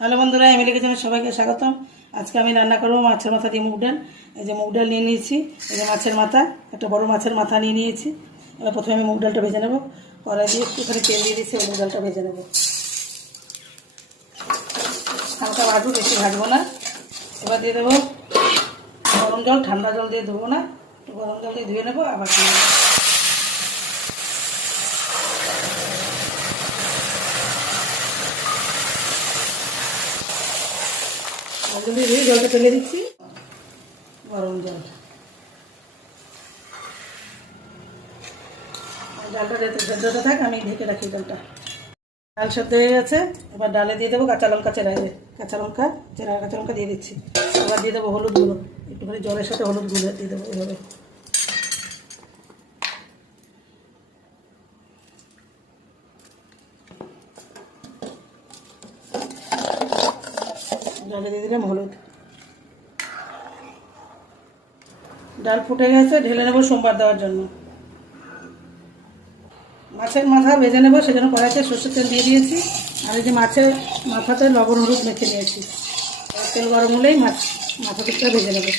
Hello বন্ধুরা, MLA কিচেনে সবাইকে স্বাগতম। আজকে আমি রান্না করবো মাছের মাথা দিয়ে মুগ ডাল। এই যে মুগ ডাল নিয়ে নিয়েছি, এই যে মাছের মাথা, একটা বড় মাছের মাথা নিয়ে নিয়েছি। এবার প্রথমে আমি মুগ ডালটা ভেজে নেবো। কড়াই দিয়ে একটুখানি তেল দিয়ে দিচ্ছি, মুগ ডালটা ভেজে নেবো। হালকা ভাজবো, বেশি ভাজবো না। এবার দিয়ে দেবো গরম জল, ঠান্ডা জল দিয়ে ধোবো না, একটু গরম জল দিয়ে ধুয়ে নেবো, আবার দিয়ে দেবো। জলদি ধুয়ে জলটা ফেলে দিচ্ছি, গরম জল। ডালটা সেদ্ধ থাক, আমি ঢেকে রাখি ডালটা। ডাল সেদ্ধ হয়ে গেছে, এবার ডালে দিয়ে দেবো কাঁচা লঙ্কা চেরা কাঁচা লঙ্কা দিয়ে দিচ্ছি। এবার দিয়ে দেবো হলুদ গুঁড়ো, একটুখানি জলের সাথে হলুদ গুঁড়ো দিয়ে দেবো এভাবে। ডালে দিয়ে দিলাম হলুদ। ডাল ফুটে গেছে, ঢেলে নেবো সোমবার দেওয়ার জন্য। মাছের মাথা ভেজে নেবো, সেজন্য কড়াইতে সর্ষের তেল দিয়ে দিয়েছি। আর এই যে মাছের মাথাতে লবণ হলুদ মেখে নিয়েছি। তেল গরম হলেই মাথাটা ভেজে নেবো।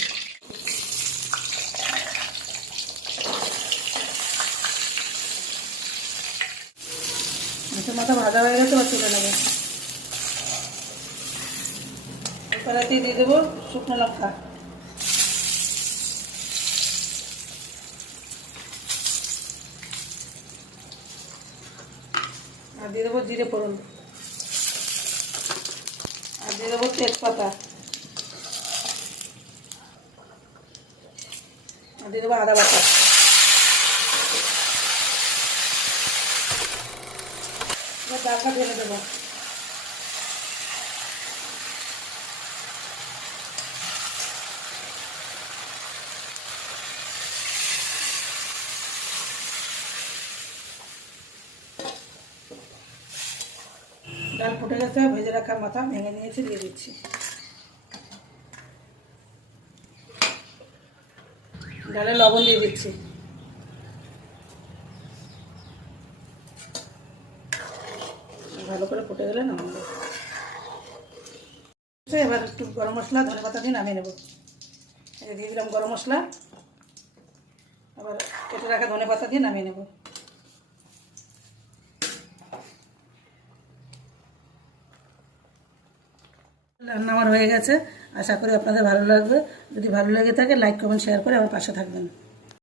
মাছের মাথা ভাজা হয়ে গেছে, তুলে নেবো। কড়াইতে দিয়ে দেবো শুকনো লঙ্কা, আর দিয়ে দেবো জিরে ফোড়ন, আর দিয়ে দেবো তেজপাতা, আর দিয়ে দেবো আদা বাটা। এবার ডালটা ঢেলে দেবো। ডাল ফুটে গেছে, ভেজে রাখা মাথা ভেঙে নিয়েছি, দিয়ে দিচ্ছি। ডালে লবণ দিয়ে দিচ্ছি। ভালো করে ফুটে গেলে নামাবো। এবার একটু গরম মশলা, ধনে পাতা দিয়ে নামিয়ে নেবো। দিয়ে দিলাম গরম মশলা, আবার কেটে রাখা ধনে পাতা দিয়ে নামিয়ে নেবো। রান্না আমার হয়ে গেছে, আশা করি আপনাদের ভালো লাগবে। যদি ভালো লেগে থাকে লাইক কমেন্ট শেয়ার করে আমার পাশে থাকবেন।